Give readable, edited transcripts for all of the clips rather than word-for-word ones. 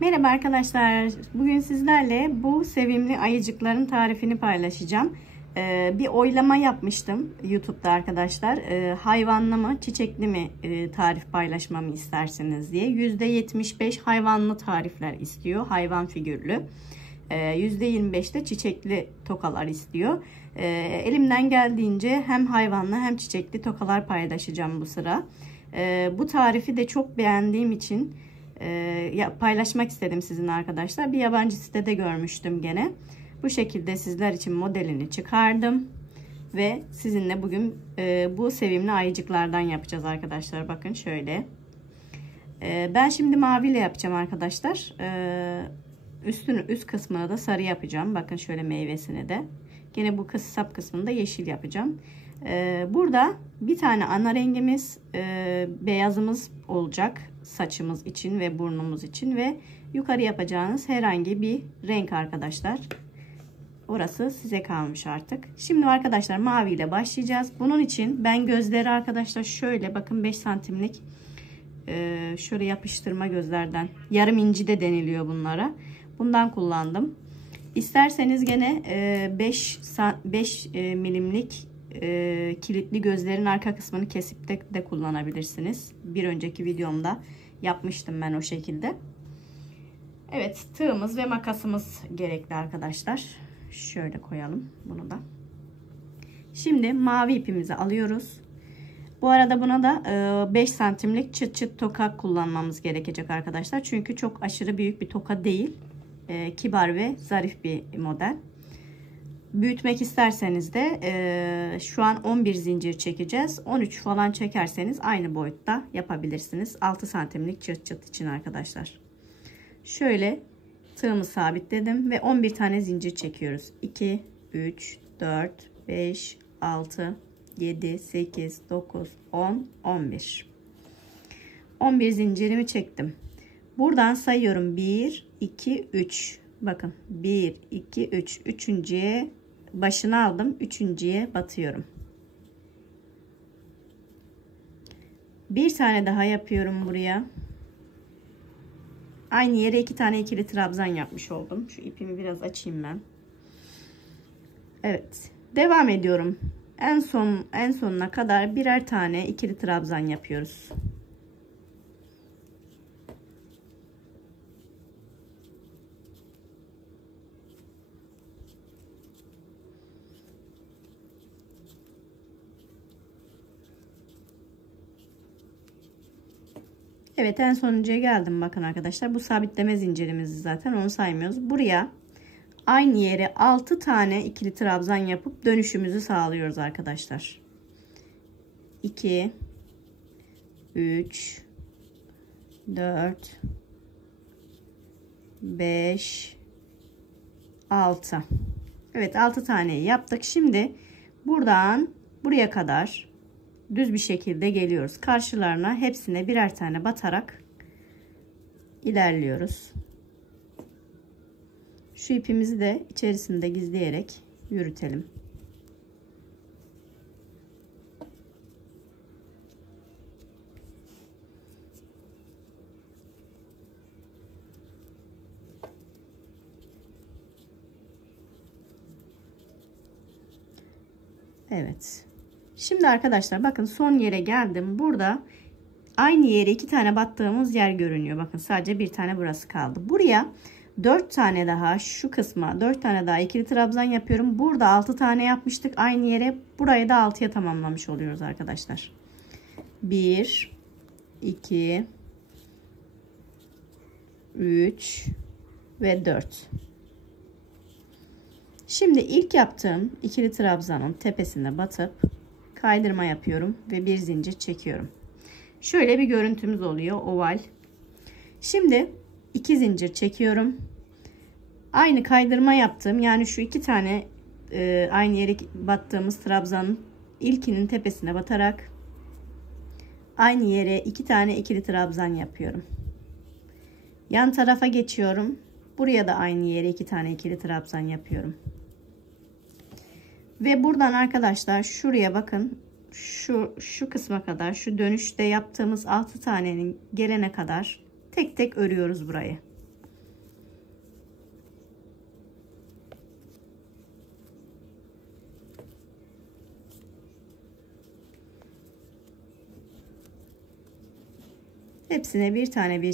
Merhaba arkadaşlar. Bugün sizlerle bu sevimli ayıcıkların tarifini paylaşacağım. Bir oylama yapmıştım YouTube'da arkadaşlar. Hayvanlı mı, çiçekli mi tarif paylaşmamı istersiniz diye. %75 hayvanlı tarifler istiyor. Hayvan figürlü. %25 de çiçekli tokalar istiyor. Elimden geldiğince hem hayvanlı hem çiçekli tokalar paylaşacağım bu sıra. Bu tarifi de çok beğendiğim için paylaşmak istedim sizinle arkadaşlar. Bir yabancı sitede görmüştüm gene. Bu şekilde sizler için modelini çıkardım. Ve sizinle bugün bu sevimli ayıcıklardan yapacağız arkadaşlar. Bakın şöyle. Ben şimdi maviyle yapacağım arkadaşlar. Üst kısmını da sarı yapacağım. Bakın şöyle meyvesini de. Gene bu sap kısmını da yeşil yapacağım. Burada bir tane ana rengimiz, beyazımız olacak. Saçımız için ve burnumuz için ve yukarı yapacağınız herhangi bir renk arkadaşlar. Orası size kalmış artık. Şimdi arkadaşlar mavi ile başlayacağız. Bunun için ben gözleri arkadaşlar şöyle bakın 5 santimlik şöyle yapıştırma gözlerden, yarım inci de deniliyor bunlara. Bundan kullandım. İsterseniz gene 5 milimlik kilitli gözlerin arka kısmını kesip de kullanabilirsiniz. Bir önceki videomda yapmıştım ben o şekilde. Evet, tığımız ve makasımız gerekli arkadaşlar. Şöyle koyalım bunu da. Şimdi mavi ipimizi alıyoruz. Bu arada buna da 5 santimlik çıt çıt toka kullanmamız gerekecek arkadaşlar. Çünkü çok aşırı büyük bir toka değil. Kibar ve zarif bir model. Büyütmek isterseniz de şu an 11 zincir çekeceğiz. 13 falan çekerseniz aynı boyutta yapabilirsiniz. 6 santimlik çıt çıt için arkadaşlar. Şöyle tığımı sabitledim ve 11 tane zincir çekiyoruz. 2, 3, 4, 5, 6, 7, 8, 9, 10, 11. 11 zincirimi çektim. Buradan sayıyorum. 1, 2, 3. Bakın 1, 2, 3. Üçüncüye başını aldım. Üçüncüye batıyorum. Bir tane daha yapıyorum buraya. Aynı yere 2 tane ikili trabzan yapmış oldum. Şu ipimi biraz açayım ben. Evet. Devam ediyorum. En sonuna kadar birer tane ikili trabzan yapıyoruz. Evet, en sonuncuya geldim bakın arkadaşlar. Bu sabitleme zincirimiz zaten, onu saymıyoruz. Buraya aynı yere 6 tane ikili trabzan yapıp dönüşümüzü sağlıyoruz arkadaşlar. 2 3 4 5 6. Evet, 6 tane yaptık. Şimdi buradan buraya kadar düz bir şekilde geliyoruz. Karşılarına hepsine birer tane batarak ilerliyoruz. Şu ipimizi de içerisinde gizleyerek yürütelim. Evet. Şimdi arkadaşlar bakın son yere geldim. Burada aynı yere 2 tane battığımız yer görünüyor. Bakın sadece bir tane burası kaldı. Buraya 4 tane daha, şu kısma 4 tane daha ikili trabzan yapıyorum. Burada 6 tane yapmıştık aynı yere. Burayı da 6'ya tamamlamış oluyoruz arkadaşlar. 1 2 3 ve 4. Şimdi ilk yaptığım ikili trabzanın tepesine batıp kaydırma yapıyorum ve bir zincir çekiyorum. Şöyle bir görüntümüz oluyor, oval. Şimdi 2 zincir çekiyorum. Aynı kaydırma yaptığım, yani şu 2 tane aynı yere battığımız trabzanın ilkinin tepesine batarak aynı yere 2 tane ikili trabzan yapıyorum. Yan tarafa geçiyorum. Buraya da aynı yere 2 tane ikili trabzan yapıyorum. Ve buradan arkadaşlar şuraya bakın, şu kısma kadar, şu dönüşte yaptığımız 6 tanenin gelene kadar tek tek örüyoruz burayı. Hepsine bir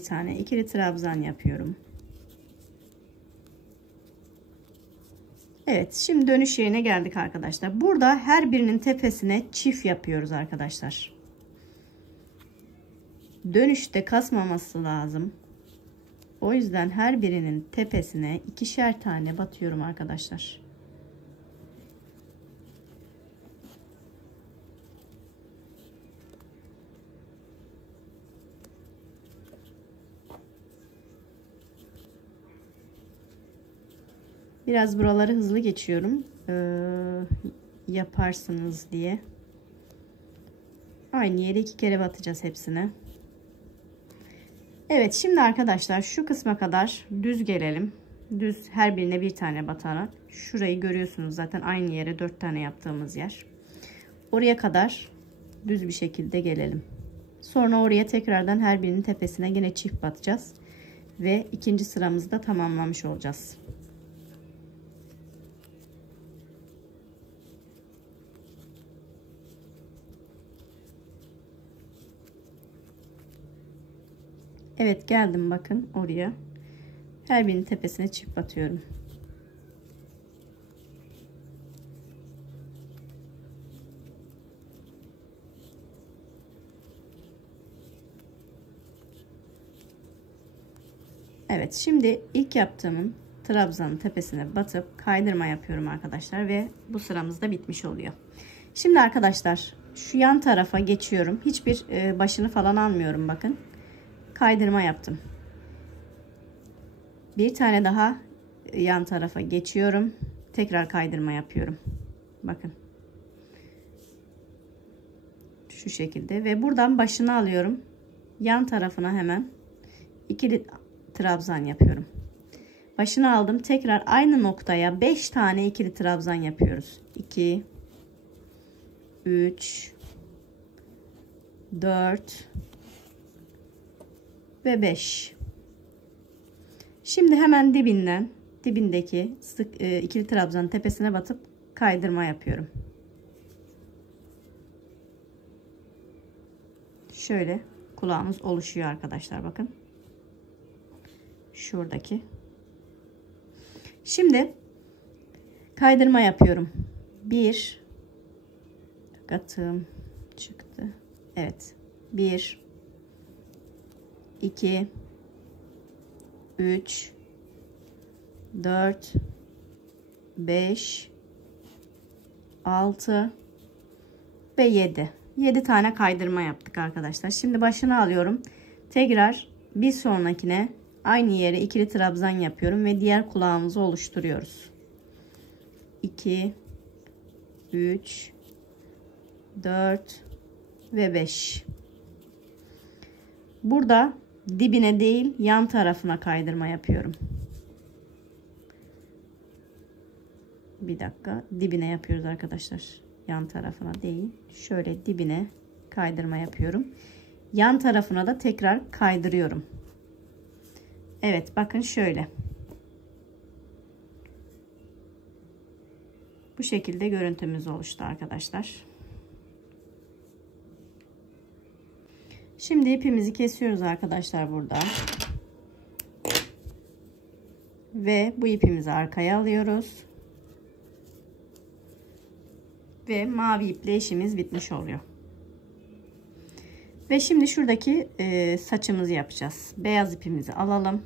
tane ikili trabzan yapıyorum. Evet, şimdi dönüş yerine geldik arkadaşlar. Burada her birinin tepesine çift yapıyoruz arkadaşlar. Dönüşte kasmaması lazım. O yüzden her birinin tepesine ikişer tane batıyorum arkadaşlar. Biraz buraları hızlı geçiyorum. Yaparsınız diye. Aynı yere 2 kere batacağız hepsine. Evet, şimdi arkadaşlar şu kısma kadar düz gelelim. Düz, her birine bir tane batarak. Şurayı görüyorsunuz zaten, aynı yere 4 tane yaptığımız yer. Oraya kadar düz bir şekilde gelelim. Sonra oraya tekrardan her birinin tepesine yine çift batacağız. Ve ikinci sıramızı da tamamlamış olacağız. Evet, geldim bakın oraya. Her birinin tepesine çift batıyorum. Evet, şimdi ilk yaptığımın trabzanın tepesine batıp kaydırma yapıyorum arkadaşlar ve bu sıramız da bitmiş oluyor. Şimdi arkadaşlar şu yan tarafa geçiyorum. Hiçbir başını falan almıyorum, bakın. Kaydırma yaptım. Bir tane daha yan tarafa geçiyorum. Tekrar kaydırma yapıyorum. Bakın. Şu şekilde ve buradan başını alıyorum. Yan tarafına hemen ikili trabzan yapıyorum. Başını aldım. Tekrar aynı noktaya 5 tane ikili trabzan yapıyoruz. 2 3 4 ve 5. Şimdi hemen dibindeki ikili trabzanın tepesine batıp kaydırma yapıyorum. Şöyle kulağımız oluşuyor arkadaşlar, bakın. Şuradaki. Şimdi kaydırma yapıyorum. 1 katım çıktı. Evet. 1 2 3 4 5 6 ve 7 tane kaydırma yaptık arkadaşlar. Şimdi başını alıyorum. Tekrar bir sonrakine aynı yere ikili trabzan yapıyorum ve diğer kulağımızı oluşturuyoruz. 2 3 4 ve 5. Burada dibine değil, yan tarafına kaydırma yapıyorum. Bir dakika, dibine yapıyoruz arkadaşlar. Yan tarafına değil, şöyle dibine kaydırma yapıyorum. Yan tarafına da tekrar kaydırıyorum. Evet, bakın şöyle. Bu şekilde görüntümüz oluştu arkadaşlar. Şimdi ipimizi kesiyoruz arkadaşlar burada. Ve bu ipimizi arkaya alıyoruz. Ve mavi iple işimiz bitmiş oluyor. Ve şimdi şuradaki saçımızı yapacağız. Beyaz ipimizi alalım.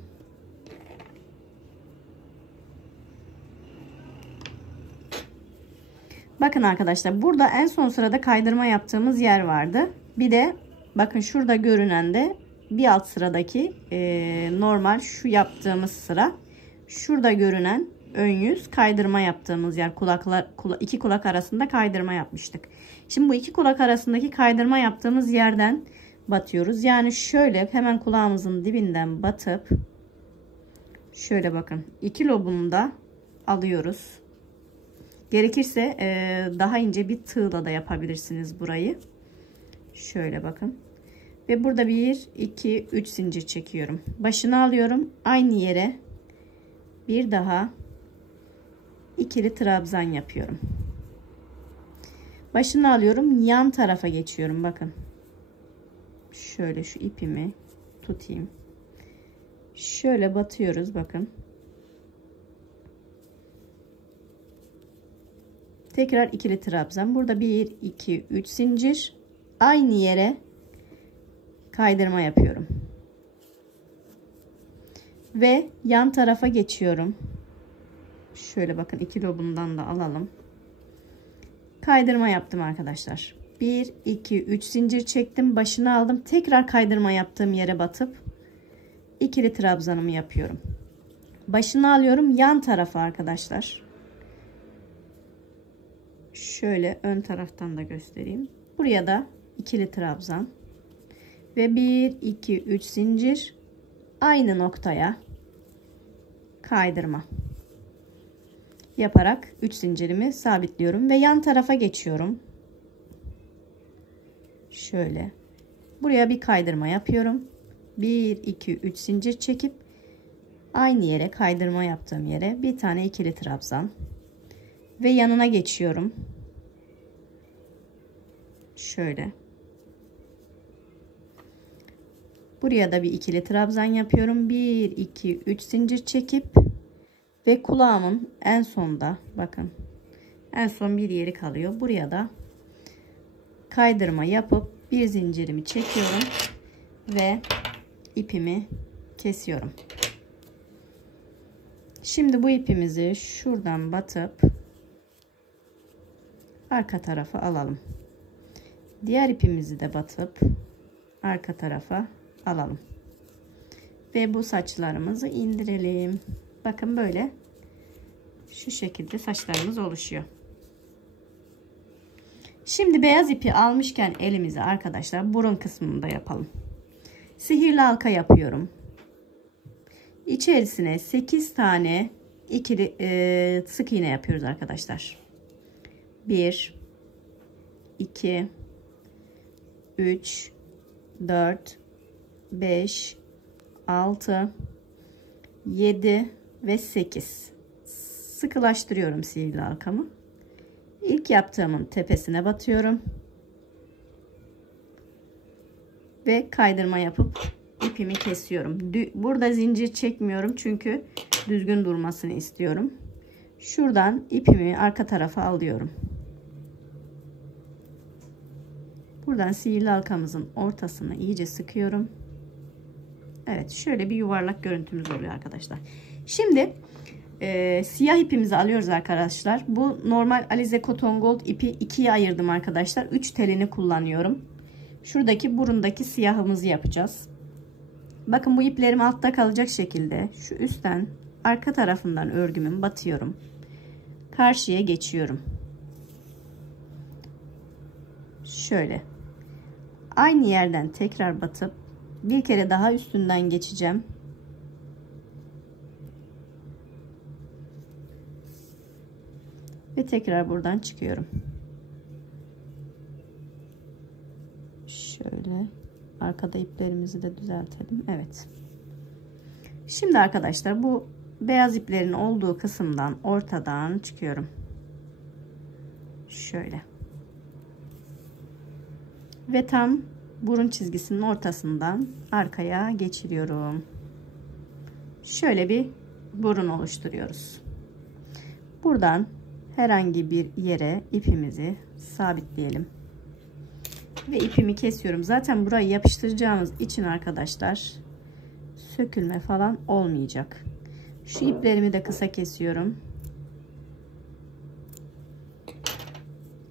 Bakın arkadaşlar, burada en son sırada kaydırma yaptığımız yer vardı. Bir de bakın şurada görünen de bir alt sıradaki normal şu yaptığımız sıra. Şurada görünen ön yüz kaydırma yaptığımız yer. İki kulak arasında kaydırma yapmıştık. Şimdi bu iki kulak arasındaki kaydırma yaptığımız yerden batıyoruz. Yani şöyle hemen kulağımızın dibinden batıp şöyle bakın, iki lobunu da alıyoruz. Gerekirse daha ince bir tığla da yapabilirsiniz burayı. Şöyle bakın. Ve burada 1 2 3 zincir çekiyorum. Başını alıyorum. Aynı yere bir daha ikili trabzan yapıyorum. Başını alıyorum. Yan tarafa geçiyorum. Bakın. Şöyle şu ipimi tutayım. Şöyle batıyoruz bakın. Tekrar ikili trabzan. Burada 1 2 3 zincir. Aynı yere kaydırma yapıyorum. Ve yan tarafa geçiyorum. Şöyle bakın, iki lobundan da alalım. Kaydırma yaptım arkadaşlar. 1 2 3 zincir çektim, başını aldım. Tekrar kaydırma yaptığım yere batıp ikili trabzanımı yapıyorum. Başını alıyorum yan tarafa arkadaşlar. Şöyle ön taraftan da göstereyim. Buraya da ikili trabzan ve 1 2 3 zincir, aynı noktaya kaydırma yaparak 3 zincirimi sabitliyorum ve yan tarafa geçiyorum. Şöyle buraya bir kaydırma yapıyorum. 1 2 3 zincir çekip aynı yere, kaydırma yaptığım yere bir tane ikili trabzan ve yanına geçiyorum. Şöyle buraya da bir ikili trabzan yapıyorum. 1 2 3 zincir çekip ve kulağımın en sonda, bakın en son bir yeri kalıyor. Buraya da kaydırma yapıp bir zincirimi çekiyorum ve ipimi kesiyorum. Şimdi bu ipimizi şuradan batıp arka tarafa alalım. Diğer ipimizi de batıp arka tarafa alalım. Ve bu saçlarımızı indirelim. Bakın böyle şu şekilde saçlarımız oluşuyor. Şimdi beyaz ipi almışken elimize arkadaşlar burun kısmını da yapalım. Sihirli halka yapıyorum. İçerisine 8 tane ikili sık iğne yapıyoruz arkadaşlar. 1 2 3 4 5 6 7 ve 8. Sıkılaştırıyorum sihirli halkamı. İlk yaptığımın tepesine batıyorum ve kaydırma yapıp ipimi kesiyorum. Burada zincir çekmiyorum çünkü düzgün durmasını istiyorum. Şuradan ipimi arka tarafa alıyorum. Buradan sihirli halkamızın ortasını iyice sıkıyorum. Evet, şöyle bir yuvarlak görüntümüz oluyor arkadaşlar. Şimdi siyah ipimizi alıyoruz arkadaşlar. Bu normal Alize Cotton Gold ipi ikiye ayırdım arkadaşlar. 3 telini kullanıyorum. Şuradaki burundaki siyahımızı yapacağız. Bakın bu iplerim altta kalacak şekilde şu üstten arka tarafından örgümün batıyorum. Karşıya geçiyorum. Şöyle. Aynı yerden tekrar batıp bir kere daha üstünden geçeceğim. Ve tekrar buradan çıkıyorum. Şöyle arkada iplerimizi de düzeltelim. Evet. Şimdi arkadaşlar bu beyaz iplerin olduğu kısımdan, ortadan çıkıyorum. Şöyle. Ve tam burun çizgisinin ortasından arkaya geçiriyorum. Şöyle bir burun oluşturuyoruz. Buradan herhangi bir yere ipimizi sabitleyelim. Ve ipimi kesiyorum. Zaten burayı yapıştıracağımız için arkadaşlar sökülme falan olmayacak. Şu iplerimi de kısa kesiyorum.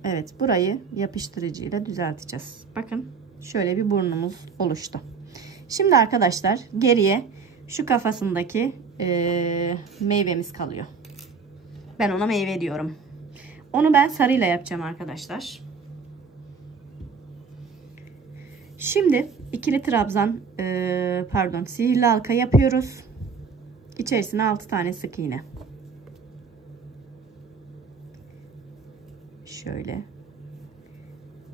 Evet, burayı yapıştırıcıyla düzelteceğiz. Bakın şöyle bir burnumuz oluştu. Şimdi arkadaşlar geriye şu kafasındaki meyvemiz kalıyor. Ben ona meyve diyorum. Onu ben sarıyla yapacağım arkadaşlar. Şimdi ikili trabzan sihirli halka yapıyoruz. İçerisine 6 tane sık iğne. Şöyle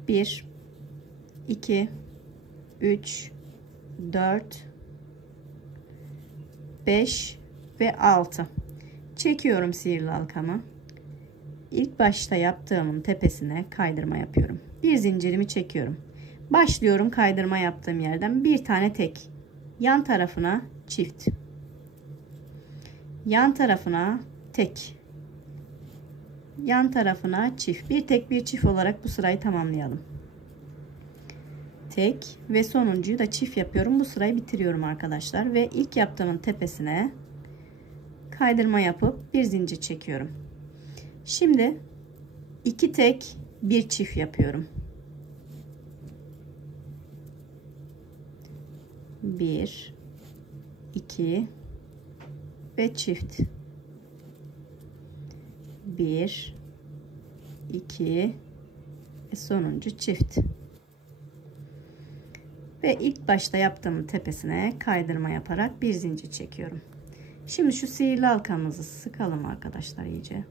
1 2 3 4 5 ve 6 çekiyorum sihirli halkamı. İlk başta yaptığımın tepesine kaydırma yapıyorum. Bir zincirimi çekiyorum. Başlıyorum kaydırma yaptığım yerden bir tane tek yan tarafına çift, yan tarafına tek, yan tarafına çift, bir tek bir çift olarak bu sırayı tamamlayalım. Tek ve sonuncuyu da çift yapıyorum. Bu sırayı bitiriyorum arkadaşlar ve ilk yaptığımın tepesine kaydırma yapıp bir zincir çekiyorum. Şimdi 2 tek bir çift yapıyorum. 1 2 ve çift. 1 2 ve sonuncu çift. Ve ilk başta yaptığımın tepesine kaydırma yaparak bir zincir çekiyorum. Şimdi şu sihirli halkamızı sıkalım arkadaşlar iyice.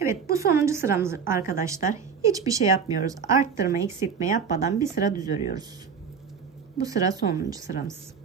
Evet, bu sonuncu sıramız arkadaşlar. Hiçbir şey yapmıyoruz. Arttırma, eksiltme yapmadan bir sıra düz örüyoruz. Bu sıra sonuncu sıramız.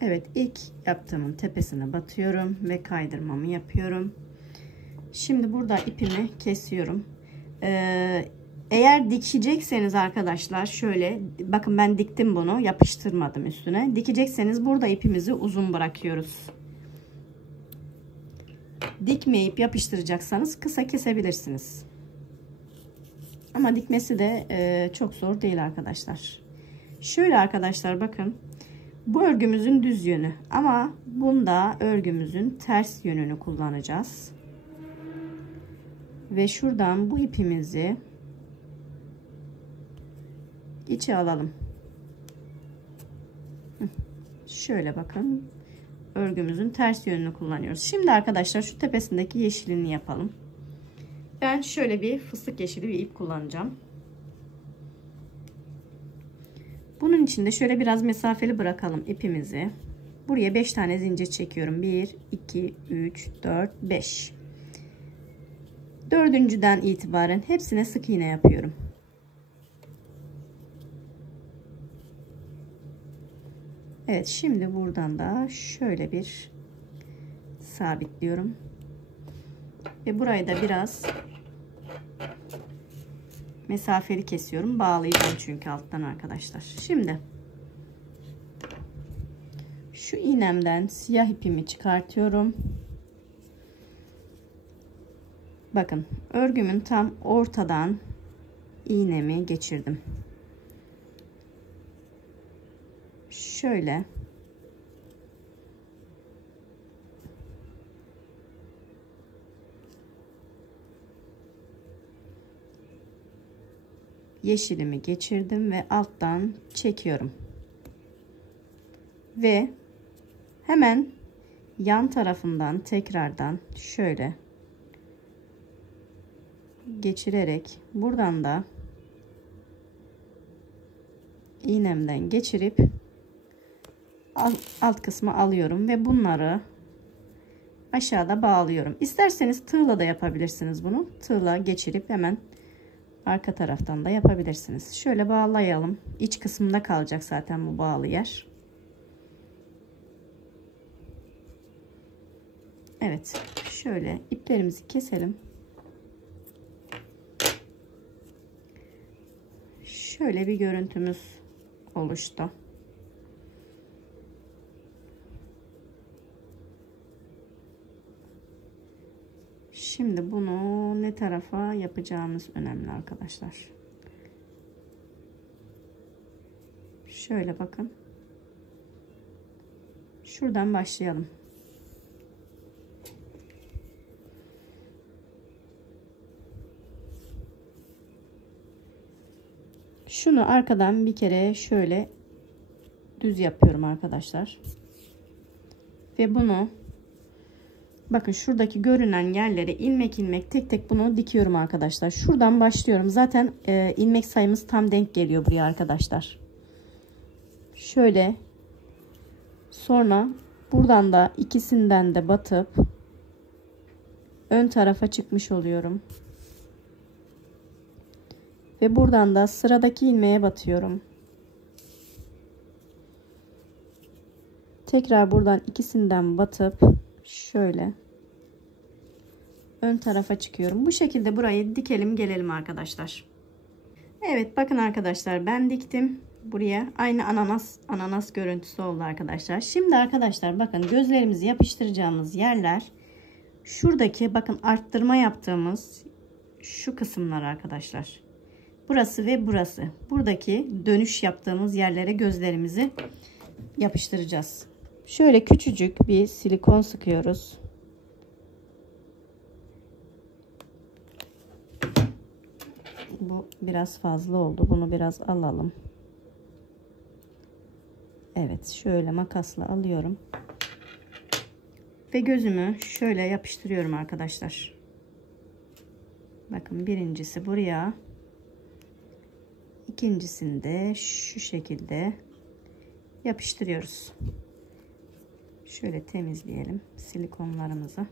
Evet, ilk yaptığımın tepesine batıyorum ve kaydırmamı yapıyorum. Şimdi burada ipimi kesiyorum. Eğer dikecekseniz arkadaşlar, şöyle bakın, ben diktim bunu, yapıştırmadım üstüne. Dikecekseniz burada ipimizi uzun bırakıyoruz. Dikmeyip yapıştıracaksanız kısa kesebilirsiniz. Ama dikmesi de çok zor değil arkadaşlar. Şöyle arkadaşlar, bakın. Bu örgümüzün düz yönü ama bunda örgümüzün ters yönünü kullanacağız. Ve şuradan bu ipimizi içe alalım. Şöyle bakın, örgümüzün ters yönünü kullanıyoruz. Şimdi arkadaşlar şu tepesindeki yeşilini yapalım. Ben şöyle bir fıstık yeşili bir ip kullanacağım. Bunun için de şöyle biraz mesafeli bırakalım ipimizi. Buraya 5 tane zincir çekiyorum. 1 2 3 4 5. Dördüncüden itibaren hepsine sık iğne yapıyorum. Evet, şimdi buradan da şöyle bir sabitliyorum. Ve burayı da biraz mesafeli kesiyorum. Bağlayacağım çünkü alttan arkadaşlar. Şimdi şu iğnemden siyah ipimi çıkartıyorum. Bakın, örgümün tam ortadan iğnemi geçirdim. Şöyle yeşilimi geçirdim ve alttan çekiyorum. Ve hemen yan tarafından tekrardan şöyle geçirerek buradan da iğnemden geçirip alt kısmı alıyorum ve bunları aşağıda bağlıyorum. İsterseniz tığla da yapabilirsiniz bunu. Tığla geçirip hemen arka taraftan da yapabilirsiniz. Şöyle bağlayalım. İç kısmında kalacak zaten bu bağlı yer. Evet, şöyle iplerimizi keselim. Şöyle bir görüntümüz oluştu. Şimdi bunu ne tarafa yapacağımız önemli arkadaşlar. Şöyle bakın. Şuradan başlayalım. Şunu arkadan bir kere şöyle düz yapıyorum arkadaşlar. Ve bunu bakın, şuradaki görünen yerlere ilmek ilmek tek tek bunu dikiyorum arkadaşlar. Şuradan başlıyorum. Zaten ilmek sayımız tam denk geliyor buraya arkadaşlar. Şöyle, sonra buradan da ikisinden de batıp ön tarafa çıkmış oluyorum. Ve buradan da sıradaki ilmeğe batıyorum. Tekrar buradan ikisinden batıp şöyle ön tarafa çıkıyorum. Bu şekilde burayı dikelim gelelim arkadaşlar. Evet bakın arkadaşlar, ben diktim. Buraya aynı ananas görüntüsü oldu arkadaşlar. Şimdi arkadaşlar bakın, gözlerimizi yapıştıracağımız yerler şuradaki, bakın arttırma yaptığımız şu kısımlar arkadaşlar. Burası ve burası. Buradaki dönüş yaptığımız yerlere gözlerimizi yapıştıracağız. Şöyle küçücük bir silikon sıkıyoruz. Bu biraz fazla oldu. Bunu biraz alalım. Evet, şöyle makasla alıyorum. Ve gözümü şöyle yapıştırıyorum arkadaşlar. Bakın, birincisi buraya. İkincisini de şu şekilde yapıştırıyoruz. Şöyle temizleyelim silikonlarımızı.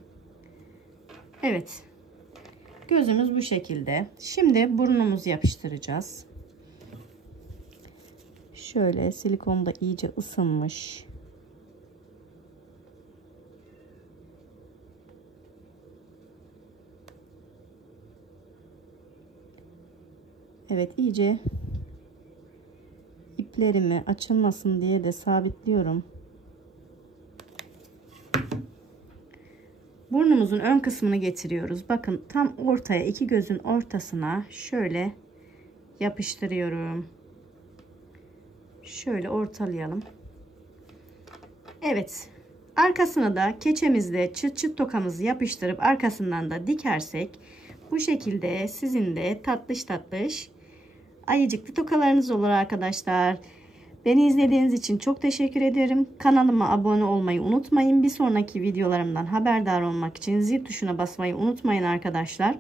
Evet. Gözümüz bu şekilde. Şimdi burnumuzu yapıştıracağız. Şöyle, silikon da iyice ısınmış. Evet, iyice iplerimi açılmasın diye de sabitliyorum. Burnumuzun ön kısmını getiriyoruz. Bakın, tam ortaya, iki gözün ortasına şöyle yapıştırıyorum. Şöyle ortalayalım. Evet. Arkasına da keçemizle çıt çıt tokamızı yapıştırıp arkasından da dikersek bu şekilde sizin de tatlış tatlış ayıcıklı tokalarınız olur arkadaşlar. Beni izlediğiniz için çok teşekkür ederim. Kanalıma abone olmayı unutmayın. Bir sonraki videolarımdan haberdar olmak için zil tuşuna basmayı unutmayın arkadaşlar.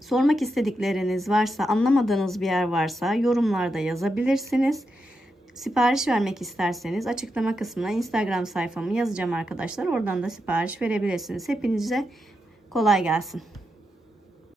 Sormak istedikleriniz varsa, anlamadığınız bir yer varsa yorumlarda yazabilirsiniz. Sipariş vermek isterseniz açıklama kısmına Instagram sayfamı yazacağım arkadaşlar. Oradan da sipariş verebilirsiniz. Hepinize kolay gelsin.